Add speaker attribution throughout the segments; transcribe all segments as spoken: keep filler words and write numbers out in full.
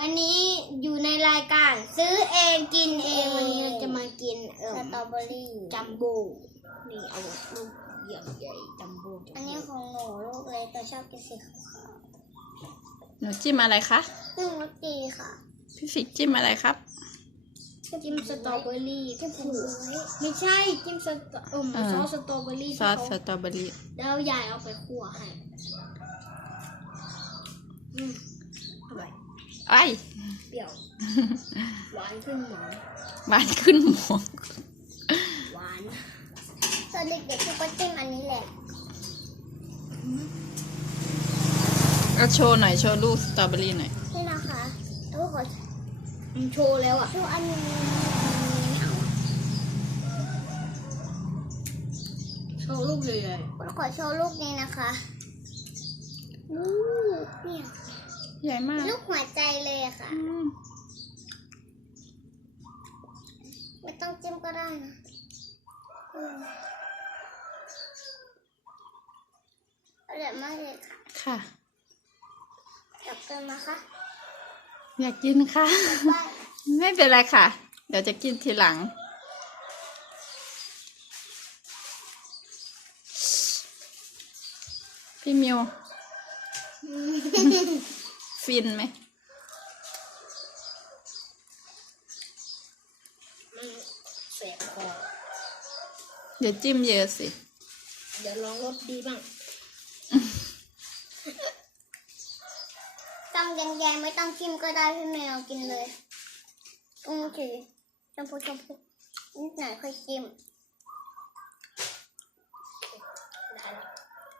Speaker 1: อันนี้อยู่ในรายการซื้อเองกินเองวันนี้เราจะมากินเออสตรอเบอรี่จัมโบ้นี่เอาลูกใหญ่ๆจัมโบ้อันนี้ของหนูลูกเล็กแต่ชอบกินสีขาว
Speaker 2: หนูจิ้มอะไรคะ
Speaker 1: ซึ่งรสดีค่ะ
Speaker 2: พี่ฟิกจิ้มอะไรครับ
Speaker 1: จิ้มสตรอเบอรี่ที่ผูกไม่ใช่จิ้มสตรอเออซอสสตรอเบอรี่
Speaker 2: ซอสสตรอเบอรี่
Speaker 1: แล้วยายเอาไปคั่วให้อืมอร่อย
Speaker 2: ไอ้
Speaker 1: เปรี้ยวหวานขึ้นหมอน
Speaker 2: หวานขึ้นหมอง
Speaker 1: หวานตอนเด็กๆพี่ก็จิ้มอันนี้แหละ
Speaker 2: ก็โชว์หน่อยโชว์ลูกสตรอเบอรี่หน่อย
Speaker 1: นี่นะคะแล้วก็ขอโชว์แล้วอ่ะโชว์อันนี้เอาโชว์ลูกเลยเลยขอโชว์ลูกนี้นะคะอู้เนี่ย
Speaker 2: ใหญ่มาก
Speaker 1: ลูกหัวใจเลยอะค่ะ
Speaker 2: อืม
Speaker 1: ไม่ต้องจิ้มก็ได้นะอืมอร่อยมากเลยค่ะ
Speaker 2: ค่ะ
Speaker 1: จับกันนะคะ
Speaker 2: อยากกินค่ะ ไม่เป็นไรค่ะ เดี๋ยวจะกินทีหลัง พี่มิว ฟินไหม
Speaker 1: มันแสบคอ
Speaker 2: เดี๋ยวจิ้มเยอะสิ
Speaker 1: เดี๋ยวลองรสดีบ้างต้องแยงๆไม่ต้องจิ้มก็ได้พี่แมวกินเลยโอเคชมพูชมพูนิดหน่อยค่อยจิ้มได้แล้ว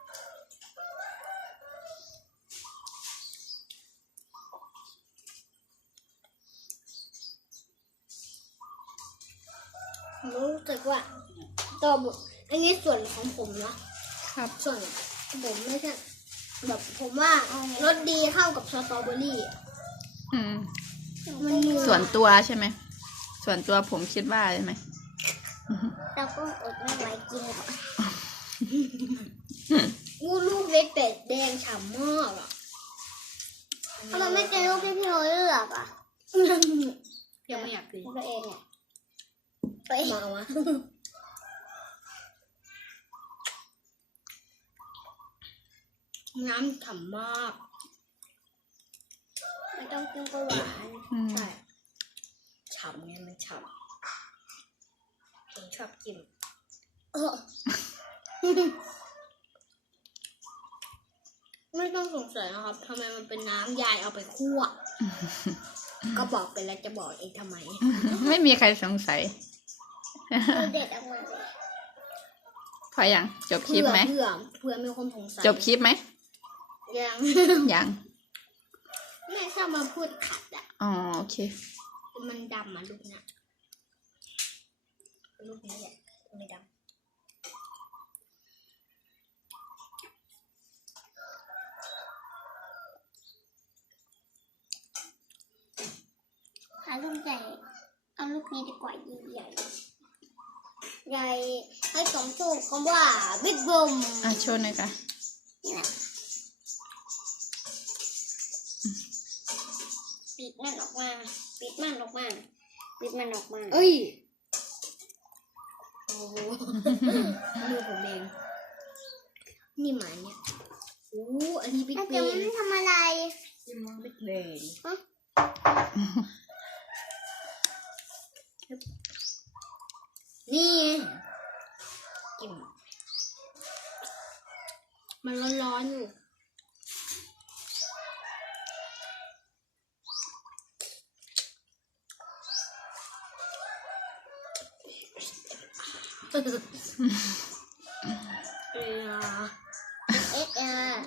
Speaker 1: รู้สึกว่าตัวบุอันนี้ส่วนของผมนะครับ ส่วนผมไม่ใช่แบบผมว่ารสดีเข้ากับสตรอเบอรี่
Speaker 2: อืม
Speaker 1: มันนัว
Speaker 2: ส่วนตัวใช่ไหม ส่วนตัวผมคิดว่าใช่ไหม
Speaker 1: เราก็อดไม่ไหวกินหรอกงูลูกเล็กแต่แดงฉ่ำมากอ่ะทำไมไม่กินลูกที่พี่โน้เลือกอ่ะยังไม่อยากกินตัวเองอ่ะไปมาวะน้ำฉ่ำมากไม่ต้องกินก็หวานใช่ฉ่ำไงมันฉ่ำผมชอบกินเออไม่ต้องสงสัยนะครับทำไมมันเป็นน้ำยายเอาไปคั่วก็บอกไปแล้วจะบอกเองทำไม
Speaker 2: ไม่มีใครสงสัย
Speaker 1: เด็ดออกมาเลย
Speaker 2: พอยังจบคลิปไหม
Speaker 1: เผื่อเผื่อมีคนสงสัย
Speaker 2: จบคลิปไหม
Speaker 1: ยัง
Speaker 2: ยัง
Speaker 1: แม่ชอบมาพูดขัดอ่ะ
Speaker 2: อ๋อโอเค
Speaker 1: มันดำอ่ะลูกเนี้ยลูกนี้แหละไม่ดำหาลูกใหญ่เอาลูกนี้ดีกว่าใหญ่ใหญ่ให้สมถูกคำว่าบิ๊กบูม
Speaker 2: อ่ะโชว์หน่อยค่ะ
Speaker 1: ปิดมันออกมาปิดมันออกมาปิดมันออกมาเอ้ยโอ้โหมือผมเองนี่หมาเนี่ยโอ้อันนี้บิ๊กเบนมันทำอะไรบิ๊กเบนนี่กินมันร้อนๆอยู่เออ